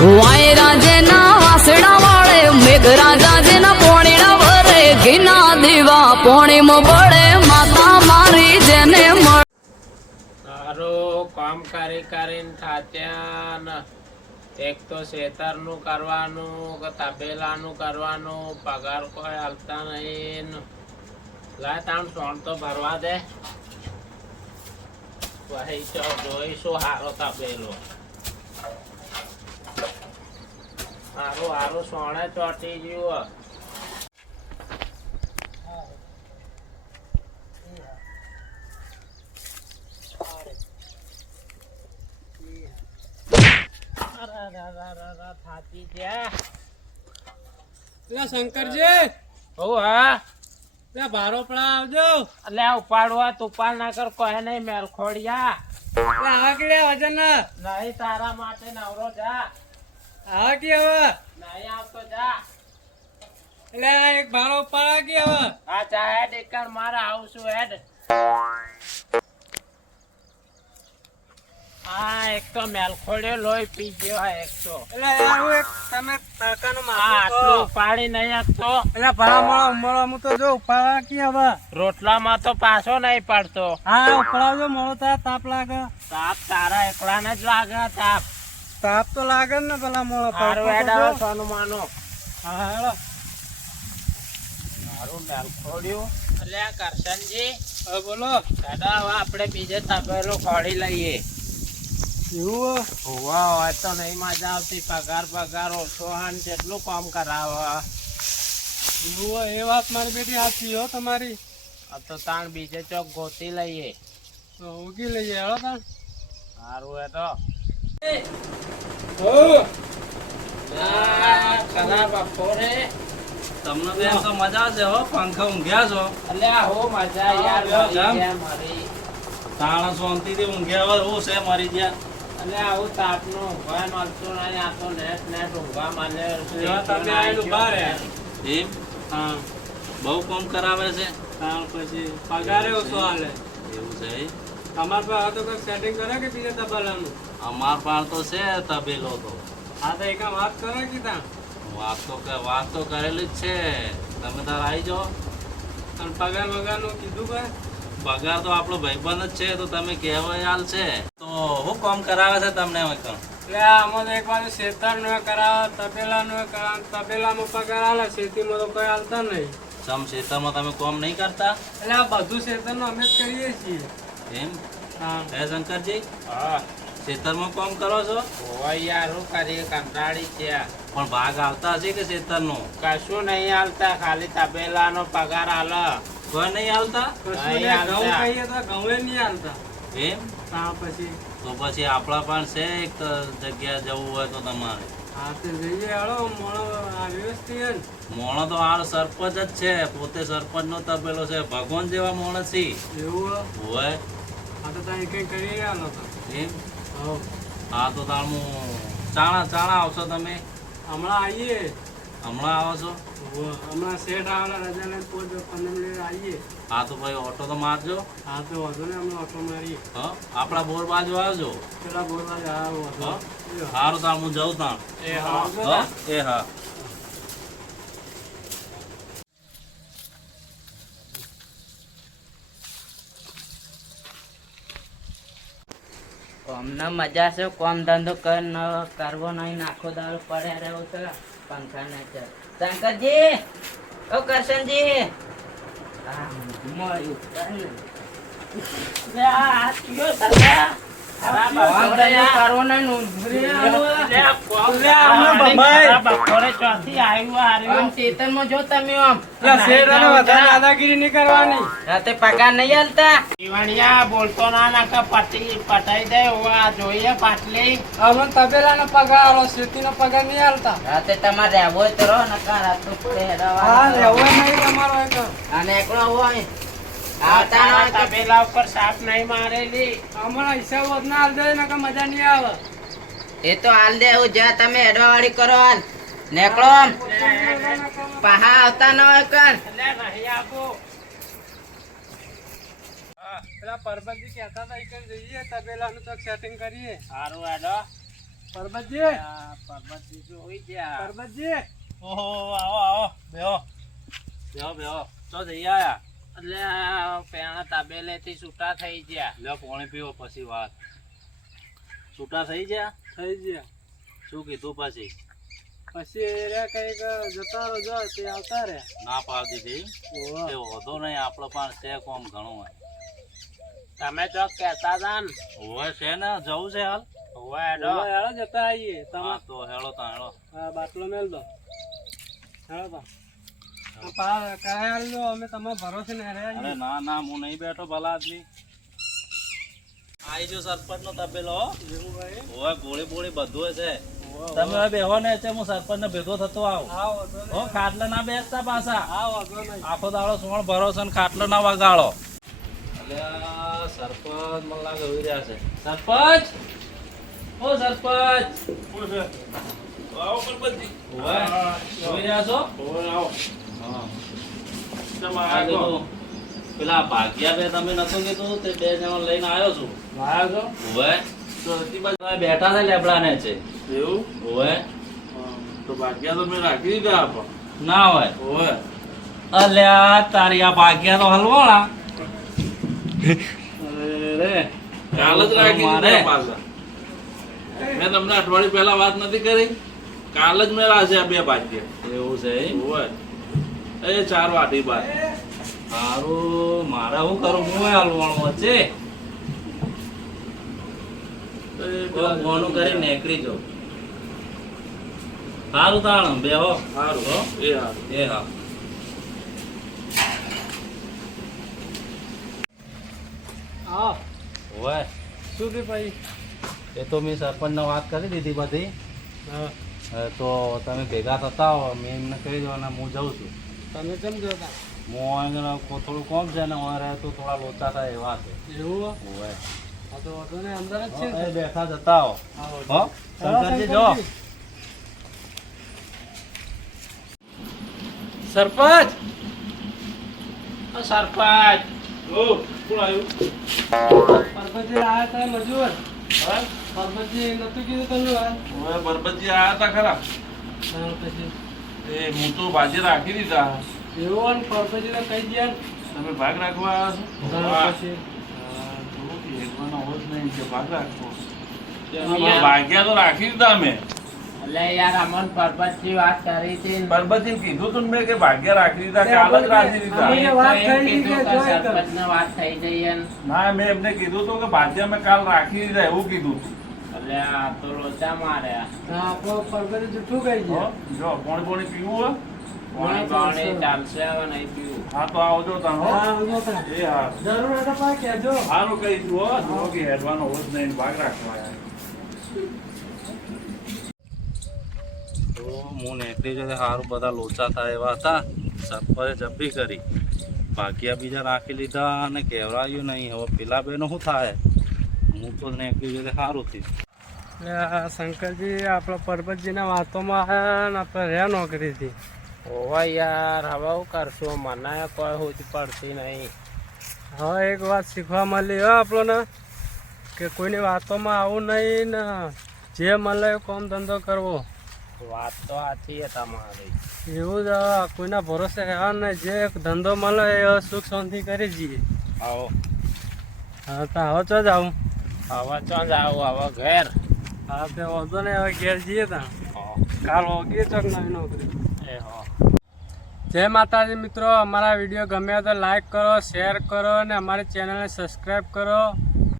Y રાજેના વાસડા વાળે મેઘરાજા જેના પોણીના ભરે ઘીના દીવા પોણીમાં બળે માતા મારી જેને મળે. સારું કામ કરી કરીને થાત્યા. એક તો ખેતરનું કરવાનું કે તબેલાનું કરવાનું, પગાર કોઈ હાલતા નહીં. લાય તાણ સોન તો ભરવા દે, પછી જોઈશું હારો તબેલો. હારું હારું સોણે ચોટી ગયું. થાકી ગયા શંકરજી. ઓ હા ભારો પડા આવજો. એટલે ઉપાડવા તુપાડ ના કર કોઈ નહીં મેલ ખોડિયા. આવા કે વજન નહીં તારા માટે નવરો જા. આવા કે હવે નહીં આવતો જા. એટલે એક ભારો ઉપાડા કે હવે હા ચાહે ડેકર મારે આવશું હેડ. હા એક તો મેલ ખોડ્યો લોહી પી ગયો. એક તો એટલે આવું એક તમે તડકાનો હા માથો આટલું પાડી નહીં આપતો. એટલે ભાડા મળો હું તો જો ઉપાડા કે હવે રોટલામાં તો પાછો નહીં પડતો. હા ઉપાડજો મળો તાર તાપ લાગે. તાપ તારા એકલાને જ લાગે. તાપ તાપ તો લાગે ને પેલા મળો મારું હેડ આવે સોનું માનો. હા હેડો મારું મેલ ખોડ્યું. એટલે કરશનજી હવે બોલો. દાદા હવે આપણે બીજે તબેલો ખોડી લઈએ. એવું હોવા હોય તો નહીં મજા આવતી. પગાર ઓછો અને જેટલું કામ કરાવે. એવું એ વાત મારી બેટી સાચી હો તમારી. તો તાણ બીજે ચોક ગોતી લઈએ. તો ઉગી લઈએ હેડો તાણ. સારું હે તો હો ખરાબ બપોરે તમને બેન તો મજા છે હો. પંખા ઊંઘ્યા છો એટલે હો મજા યાર જામ. મરી ગયા મારી. તાણા શાંતિથી ઊંઘ્યા હોય એવું છે મારી જ્યાં. એટલે આવું તાપનું ઊંઘવા મળતું નહીં. આ તો નેટ ઊંઘવા મળે. એવા તમે આયેલું બહાર હે. એમ હા બહુ કામ કરાવે છે. તાણ પછી પગારે ઓછો હાલે. એવું છે તમાર પાસે તો કઈ સેટિંગ કરે કે બીજા તબેલાનું? અમાર પાર તો છે તબેલો તો. હા તો એક વાત કરે કે ત્યાં વાત તો કરેલી જ છે. તમે તાર આવી જાઓ. અને પગાર વગારનું કીધું કે પગાર તો આપણો ભાઈબંધ જ છે તો તમે કહેવાય હાલ છે. તો હું કામ કરાવે છે તમને હવે કામ? એટલે આમાં એક બાજુ ખેતરનું કરાવે, તબેલાનું કરાવે. તબેલામાં પગાર હાલે, ખેતીમાં તો કઈ હાલતા નહીં. સમ ખેતરમાં તમે કામ નહીં કરતા? એટલે આ બધું ખેતરનું અમે જ કરીએ છીએ. એમ હા હે શંકરજી? હા ખેતરમાં કામ કરો છો હોવા યાર શું કરીએ. કંટાળી ગયા. પણ ભાગ આવતા હશે કે ખેતરનો? કશું નહીં હાલતા. ખાલી તબેલાનો પગાર હાલે. કોઈ નહીં આવતા? કશું નહીં નહીં, ઘઉં હાલતા. કહીએ તો ઘઉં નહીં હાલતા. એમ હા પછી તો પછી આપણા પણ છે એક જગ્યા જવું હોય તો તમારે. હા તો જઈએ હેડો મોણો આ વ્યવસ્થિત હે ને. મોણો તો હાલ સરપંચ જ છે. પોતે સરપંચ નો તબેલો છે. ભગવાન જેવા મોણસ છે. એવું હોય હા તો ત્યાં કઈ કરી રહ્યા નતો. એમ હો હા તો તારું ચાણા આવશો તમે? હમણાં આવીએ. હમણાં આવો છો? હમણાં શેઠ આવેલા રજા લઈને 15 મિનિટ આવીએ. હા તો ભાઈ ઓટો તો મારજો. હા તો વાંધો ને હમણાં ઓટો મારીએ. હા આપણા બોર બાજુ આવજો. પેલા બોલવા જ આવો હા સારું તાર હું જઉં તાણ. એ હા હા એ હા કોમના મજા છે. કોમ ધંધો કરવો નહીં. નાખો દાડો પડ્યા રહ્યો છે પંખા ને. શંકરજી ઓ કરશનજી હા મળ્યું. જો તમે દાદાગીરી નહીં કરવાની. રાતે પગાર નહીં હાલતા. જીવણિયા બોલતો ના નાખે. પટાઈ દે. હોવા જોઈએ પાટલી. અમને તબેલાનો પગાર આલો, ખેતીનો પગાર નહીં હાલતા. રાતે તમારે રહેવો હોય તો રહો. નકા રાત તો પડે હા હેડવા. રહેવું નહીં તમારો એક. અને એકલો હોય આવતા ન હોય તો તબેલા ઉપર સાપ નહીં મારેલી. હમણાં હિસાબ વધના હાલ દે નકા મજા નહીં આવે. એ તો હાલ દે. હું જ્યાં તમે હેડવા વાળી કરો હાલ નેકળો. પહા આવતા ન હોય કર. એટલે નહીં આપો. પેલા પરબતજી કહેતા હતા કે જઈએ તબેલાનું તો સેટિંગ કરીએ. સારું હેડો. પરબતજી પરબતજી જો હોઈ ગયા. પરબતજી ઓહો આવો આવો બેહો બેહો બેહો તો જઈ આયા એટલે પેણા તાબેલેથી છૂટા થઈ ગયા. લ્યો પાણી પીવો પછી વાત છૂટા થઈ ગયા થઈ ગયા. શું કીધું પછી પછી એ કઈક જતા રહો જો તે આવતા રે. ના પાડી દીધી તે વધો નહીં આપણો પણ છે કોમ ઘણું હોય તમે ચોક કહેતા હતા ને. હોય છે ને જવું છે હાલ હોવે હેડો. હેળો જતા આવીએ તમે. હા તો હેળો તા હેળો હા, બાટલો મેલ દો. હેળો તો કાલ લો અમે તમારા ભરોસે ને રહ્યા અરે ના ના હું નહીં બેઠો ભલા આદમી આઈ જો સરપંચ નો તબેલો હો. હોય ગોળી બોળી બધું છે તમે હવે બેહો ને છે હું સરપંચ ને ભેગો થતો આવું હો ખાટલે ના બેસતા પાછા આખો દાડો સોણ ભરોસો ને ખાટલો ના વગાડો અલ્યા સરપંચ મને લાગે હોઈ રહ્યા છે સરપંચ ઓ સરપંચ આવો સરપંચજી હોઈ રહ્યા છો હા આ કીધું, પેલા ભાગ્યા બે તમે નતું કીધું તે બે જણા લઈને આવ્યો છું ઓવે તો તમે બેઠા છે લેબડા ને છે એવું ઓવે તો ભાગ્યા તો મેં રાખી દીધા આપો. ના હોય હોવે અલ્યા તારી આ ભાગ્યા તો હલવાળા રે કાલ જ રાખી દીધા પાછા. મેં તમને અઠવાડિયું પહેલા વાત નથી કરી. કાલ જ મેળા છે આ બે ભાગ્ય. એવું છે એમ? હોવે એ 4 વાટી બાદ. સારું મારે શું કરું હું હલવાણો વચ્ચે ફોનું કરી નીકળી જાઉં સારું તાણ બેહો સારું હો એ સારું. એ હા હા ઓવે શું કે ભાઈ. એ તો મેં સરપંચને વાત કરી દીધી બધી હા તો તમે ભેગા થતા હો મેં એમને કહી દો અને હું જાઉં છું તમે કેમ જોતા હું અહીંયા થોડું કોમ છે ને અમારે તો થોડા લોચા થાય એવા છે એવું ઓવે હા તો વાંધો નહીં, અંદર જ છે એ બેઠા જતા હો હો શંકરજી જો સરપંચ સરપંચ ઓ કોણ આવ્યું પરબતજી આયા હતા મજૂર. પરબતજી નતું કીધું તમને વાત. હવે પરબતજી આયા હતા ખરા. હા, પછી એ હું તો ભાજી રાખી દીધા. એવું ને પરબતજી તો કહી દે. તમે ભાગ રાખવા આવ્યા છો? પછી થોડુંક હેગવાનો હોત નહીં કે ભાગ રાખવો. યાર. ભાગ્યા તો રાખી દીધા અમે. એટલે યાર અમન પરબતજી વાત કરી હતી ને. પરબતજી કીધું તું મેં કે ભાગ્યા રાખી દીધા, કાલ જ રાખી દીધા. અમે વાત એમ થઈ કીધું કે કે જોઈ કર. સરપંચને વાત થઈ ગઈ એમ. ના મેં એમને કીધું તું કે ભાગ્યા મેં કાલ રાખી દીધા એવું કીધું તું. એટલે આ તો લોચા માર્યા. હા, આપણો પરબતજી જૂઠું કહી હો, દે. જો પાણી પીવું હોય પાણી પાણી ચાલશે હવે નહીં પીવું. હા તો આવજો તમે હો. હા, આવજો તા. એ હા જરૂર હોય તો પાછા કહેજો. સારું કહીશું હો. જો કે હેડવાનો હોત નહીં ભાગ રાખવા આવ્યા. તો હું નીકળી જશે સારું બધા લોચા થાય એવા હતા સરપંચે જબ્બી કરી ભાગ્યા બીજા રાખી લીધા અને કહેવરાયું નહીં હવે પેલા બેનો શું થાય હું તો નીકળી જશે સારું થયું એટલે આ શંકરજી આપણા પરબતજીના વાતોમાં આવ્યા ને આપણે રહ્યા નોકરીથી. ઓવા યાર હવે હું કરશું, મને કોઈ હોજ પડતી નહીં. હવે એક વાત શીખવા મળી હો આપણને કે કોઈની વાતોમાં આવું નહીં ને જે મળે એ કામ ધંધો કરવો. વાત તો સાચી છે તમારી. એવું જ કોઈના ભરોસે રહેવા ને જે ધંધો મળે એ સુખ શાંતિ કરી જઈએ. આવો હા તો હવે તો જ આવું. હવે ચો જાવ હવે ઘેર. હા તે વાંધો નહીં, હવે ઘેર જઈએ ત્યાં કાલ હોગીએ ચોક નવી નોકરી. એ હો જય માતાજી મિત્રો, અમારા વિડીયો ગમ્યા તો લાઈક કરો, શેર કરો અને અમારી ચેનલને સબસ્ક્રાઈબ કરો.